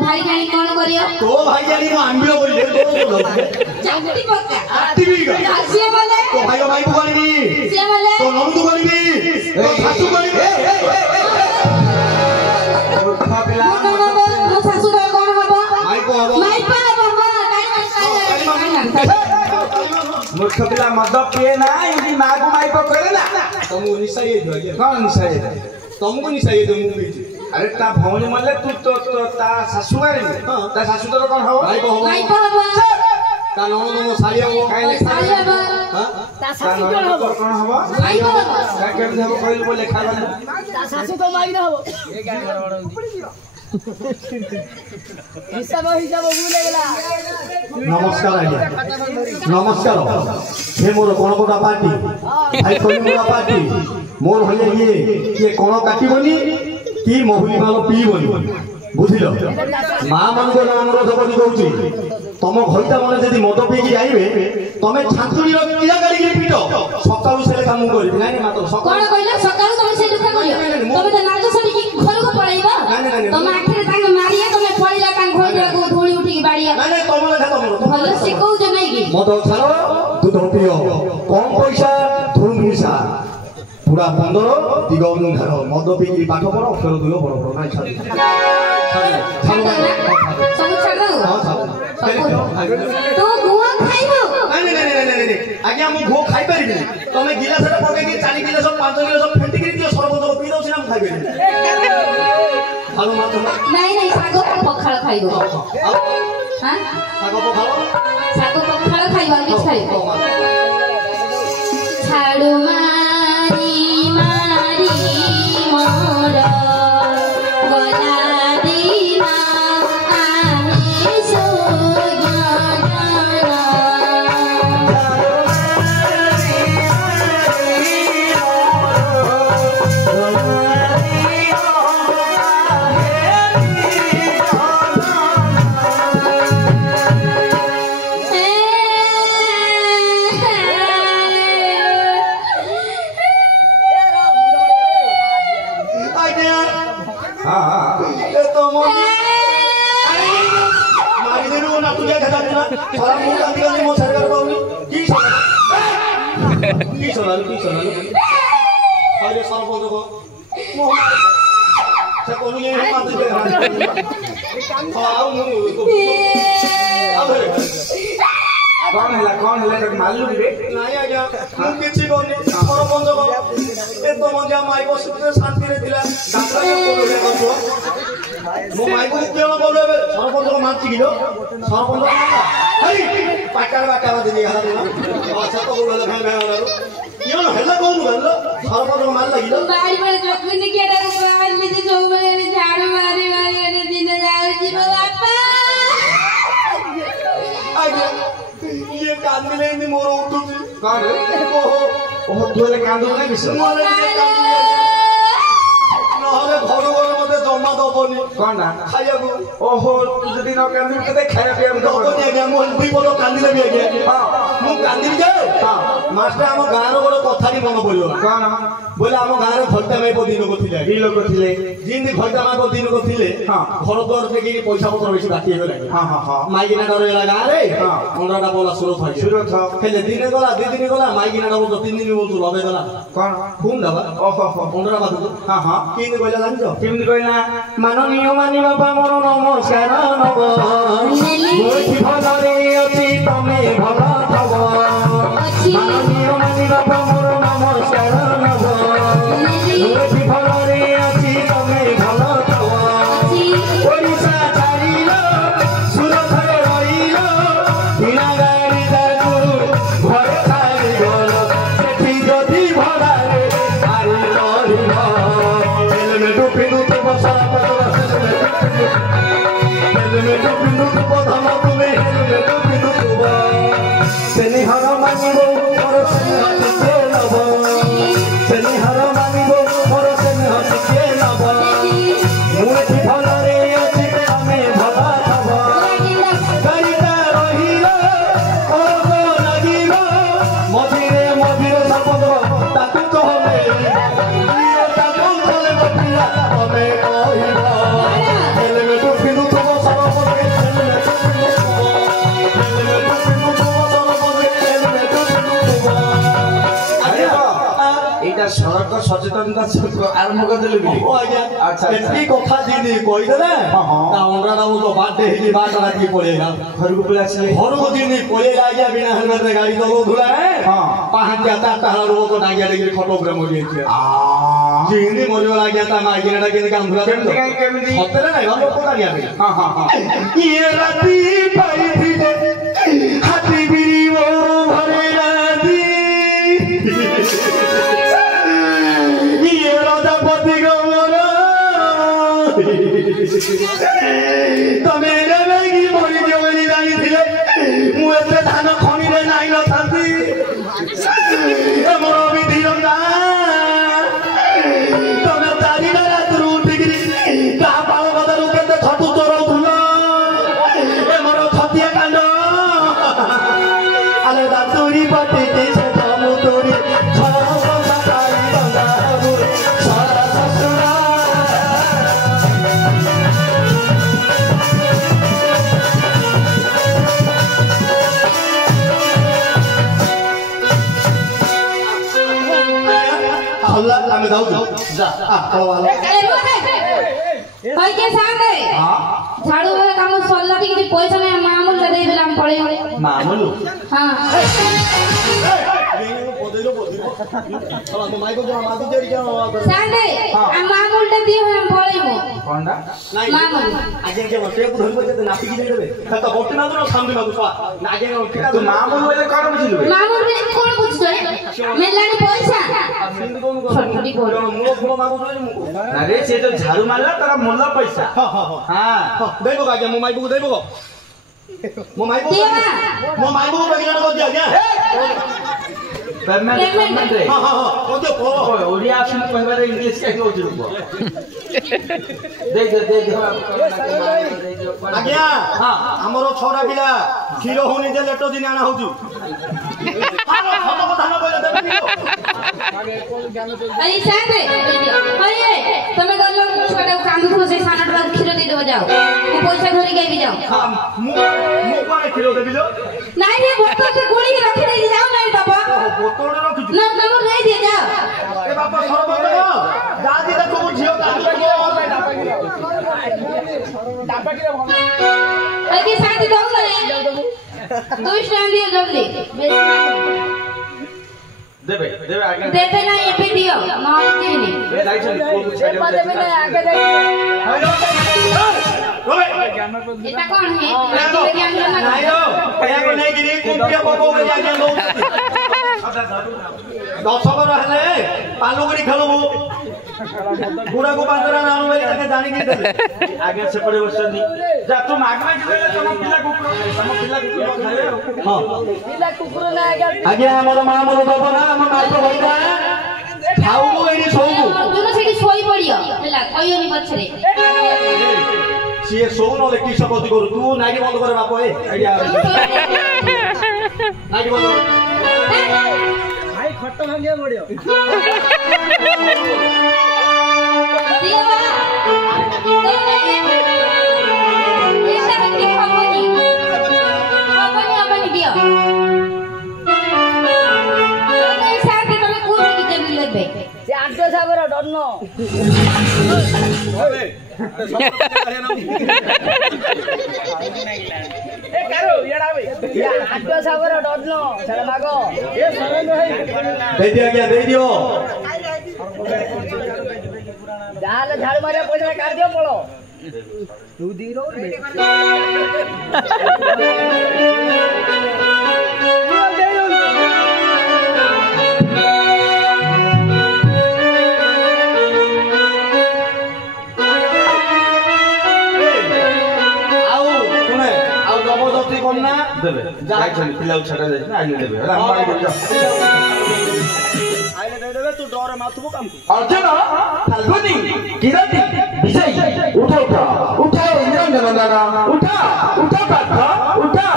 भाई जानी कौन करियो तो भाई जानी को आंबियो बोले तो चाकरी पक्का आटीवी का सिए बोले तो भाई को करबी सिए बोले तो नंदू करबी तो सासू करबी उठा पिला मो सासू का कौन हबो माई को हबो माई पा हबो मूर्ख पिला मद पिए ना इनकी माँ को माई पकड़े ना तुमको निशा ये दो कौन निशा ये तुमको निशा ये दो मुंह पीछे अरे ता भौणी मले तू तो ता सासू गाड़ी ता सासू तो कौन हबो माई को हबो ता ननो तुम साली हबो साली हबो हां ता सासू कौन हबो माई को हबो का केम हबो कहल बोले खावा ता सासू तो माई न हबो ए गाय बड़ हिसाब भूले गला नमस्कार आज्ञा नमस्कार हे मोर कोणकोटा पार्टी भाई कोणकोटा पार्टी मोर होले ये कोण काटिबनी की महुली माल पीबनी बुझिल मां मन को अनुरोध करी कहूची तुम घरटा माने जदी मद पीकी जाइबे तमे छांतुरी किला गाड़ी के पीटो सकाळु से काम करिबे नाही मातो कोण कहले सकाळु तमे से लेखा करियो तमे त नारद सरी की घर को पळाइबा तमे आखिर तांग मारिया तमे पळिला तांग घर को धूली उठी की बाड़िया नाही तुम लेखा तुम भलो सिकौ जे नाही की मद छालो दूध पियो कम पैसा धूम मिसा पूरा 15 दिगौनु घर मद पीकी पाठ पढ अक्षर दुयो बड़ बड़ नाही छाडी सब छाड़ दो हां छाडी तो गुआ खाइबो नहीं आज्ञा मु घो खाई परिबे तमे गिलास रे पके के 4 गिलास 5 गिलास फेंटी के दियो सरबत पी दो सिना खाइबे खालु मातो नहीं सागो पखाळ खाइबो हां सागो पखाळ खाइबो किछ खाइबो छाड़ू मारी मारी मोर गला दिना आहे अरे सरपंच को से कोनु ये माते के हां कौन है तक मालू रे नाही आज्ञा मु किछि कोनी सरपंच को ए तो मजा माई को सुते शांति रे दिला डाक्टर के कोले करतो मो माई को केन बोले सरपंच को मानछि किलो सरपंच हई पाटार बाटा दिनी हला अच्छा तो बोले भाई भाई यो हेला कोन गल्लो सरपंच को मार लागिलो बाड़ी पर जोखिन केडा मोबाइल में जो बले झाड़ मारी मारी दिन जाऊ जी बापा आज्ञा ये कांदिले नि मोर उठुची कौन ओहो तू ले कांदो ना किस मोर ये कांदिले नहले घर घर मते जमा दबनी कौन ना खाया को ओहो तू जदी न कांदो केते खाया पिया मत दबनी आज्ञा मो दुई बोलो कांदिले भी आज्ञा हां मु कांदिल जे हां मास्टर हम गाँ रो गोटे कथा नि मन पड़ियो कौन बोले हम गाँ रे घरटा में दिन को थिले दी लोग थिले जिंदी घरटा में दिन को थिले हां घर द्वार से की पैसा पत्र बेसी बाकी हो लागे हां माइकिना डरेला गाँ रे हां 15टा बोला सुरत भाई सुरत हेले दिन गला 2 दिन गला माइकिना डबो 3 दिन बोल लबे गला कौन खून दबा ओहो 15 बात हां किन कहला जानजो केमनी कहला माननीय मानी बाबा मोर नमस्कार नब मोठी भलरे अछि तमे भल थब माननीय मानी बाबा मोर नमस्कार नब मोठी भलरे अछि तमे भल थब ओडिसा चारिल सुरत रहिल बिना गाड़ी दादु घर खाली गल सेठी जदी भलारे आरि रहिल हेलमेट पिनु तो बसा हेलमेट पिनु तो बधा तुमे हेलमेट पिनु तो सेनी हर मांगो मोर सेनी हाथ के लब सेनी हर मांगो मोर सेनी हाथ के लब मुठी भलरे अछि तमे भला थब गाड़ीटा रहिल ओग लागिल मझिरे मझिरे सपद ताकू कहले ताकू कहले बपिला तमे कहिल हेलमेट पिनु तो बसा ସଡ଼କ ସଚେତନତା ଆରମ୍ଭ କରିଦେଲେ କି ଆଚ୍ଛା ଏତିକି କଥା ଯିଏ କହିଦେଲେ ତା ଅଣ୍ଡାଟା ମୁଁ ତ ବାଟ ହେଇଛି ବାଟ ରାତି ପଳେଇଲା ଘରକୁ ପଳେଇ ଆସିଲେ ଘରକୁ ଯିଏ ପଳେଇଲା ଆଜ୍ଞା ବିନା ହେଲମେଟରେ ଗାଡ଼ି ଚଲଉଥିଲା ପାହାଞ୍ଚିଆ ଚାରିଟା ହେଲାରୁ ତ ଡାଙ୍ଗିଆ ଡେଙ୍ଗିରି ଖଟ ଉପରେ ମରିଯାଇଛି ଯେମିତି ମରିଗଲା ଆଜ୍ଞା ତା ମାଇକିନାଟା କେମିତି କାନ୍ଦୁଥିଲା କେମିତି ସତରେ ନାଇଁ ଲୋକ ଆଜ୍ଞା ଇଏ ରାତି ପାଇଥିଲେ ହାତୀ ବିରି ଘରେ ରାତି ଇଏ ରଜପତି ଗମର ତମେ ଏବେ କି ମରିଯିବ ବୋଲି ଜାଣିଥିଲେ ମୁଁ ଏତେ ଧାନ ଖଣିରେ ନାଇଁ ନଥାନ୍ତି ମୋର ବିଧି ତମେ ଚାରିଟା ରାତିରୁ ଉଠିକିରି କାହା ପାଳ ବଦାରୁ କେତେ ଛତୁ ଚୋରଉଥିଲ ଏ ମୋର ଛତିଆ କାଣ୍ଡ ଆଲେ ଦାନ୍ତୁରି ପଟିକି ସେ ମୁତୁରି ଆମେ ଯାଉଛୁ ଝାଡୁ କାମ ସରିଲା ଟିକେ ପଇସା ନାହିଁ ମାମୁଲ ଦେଇଦେଲେ ଆମେ ପଳେଇ ମାମୁଲ ହଁ ମାମୁଲଟା ଦିଅ ପଳେଇବୁ କଣଟା ମାମୁଲ ଆଜ୍ଞା ଟେପ୍ ଧରିବ ଯେତେ ନାପିକି ଦେଇଦେବେ ତ ବଟି ମାଗୁର ସାମନେ ମାଗୁଛ ଆଜ୍ଞା ତୁ ମାମୁଲ ବୋଲେ କଣ ବୁଝିଲୁ ମାମୁଲ ବୋଲେ କଣ ବୁଝୁଛ ମିଳିଲାନି ପଇସା ଆରେ ସେ ତ ଝାଡୁ ମାରିଲା ତାର ମୂଲ ପଇସା ଦେବ ଆଜ୍ଞା ମୋ ମାଇକୁ ଦେବ ମୋ ମାଇକୁ ପ୍ରେଗନେଣ୍ଟ କରିଦିଅ ଆଜ୍ଞା पेमेंट रे हां हां ओके ओडिया आसिन कहबारे इंग्लिश काहे होची रुको दे आज्ञा हां हमरो छोरा पिला खीरो होनी जे लेटो दिन आना होजु हां खत কথা न बोले देबे अरे साथे अरे तमे गलो छोटा कांदू थो से सानटा खीरो दे देबो जाओ मु पैसा धरि के भी जाओ मु कोने खीरो देबी लो नहीं रे बोतल से गोली के रखी दे जाओ नहीं बाबा बोतल रखी ना तुम ले दे जाओ ए बाबा सरबत दादी देखो झियो कांदू को डापाकी अरे साथे दो करे तू स्टैंड दियो जल्दी देबे आगे देबे ना ये भी दियो ना देबे ए दाई चल को छाड़े देबे ना आगे दे हेलो एटा कौन है नहीं रो कया को नहीं गिरी कुंपिया बबो में जाके लो 10 बर हेले पालुगुड़ी खेलबू गुड़ा को बांदरा नानु में ताके जानी के देले आगे से पड़े बसनी जा तू मागना जिले तम पिला कुकुर खाए हां पिला कुकुर ना आगे हमर मां मोर बाबा ना हम माइको भइदा खाऊ एनी सोऊ अर्जुन सेठी सोई पड़ियो हला कहियोनी पछरे ସିଏ ଶୋଉନ ଲେ କିସ ଗତି କରୁ ତୁ ନାଗି ବନ୍ଦ କରେ ବାପ ଏ ଆଇଡିଆ ନାଗି ବନ୍ଦ ଭାଇ ଖଟ ଭାଙ୍ଗିଆ ପଡିବ ଦିଅ ବା ଏଟା କି ହବନି ଦିଅ ତମେ ସାଥେ ତମେ କୋଉଠି କି ଦେବି લેବେ ସେ ଆଣ୍ଟो ସାବର ଡନ୍ନ ए कारो येडा भाई या आटो साबर डडनो चल मागो ए सरेंद्र भाई दे दिया क्या दे दियो जाल झाड़ मारे पैसा काट दियो पळो तू दी रो रे कोना देबे जाय छन पिला छटा जाय ना आइले देबे हम मारी दे जा आइले दे देबे तू डर माथबो काम अर्जुन फाल्गुनी किरति विजय उठा इंद्रंजन दादा उठा पाठ उठा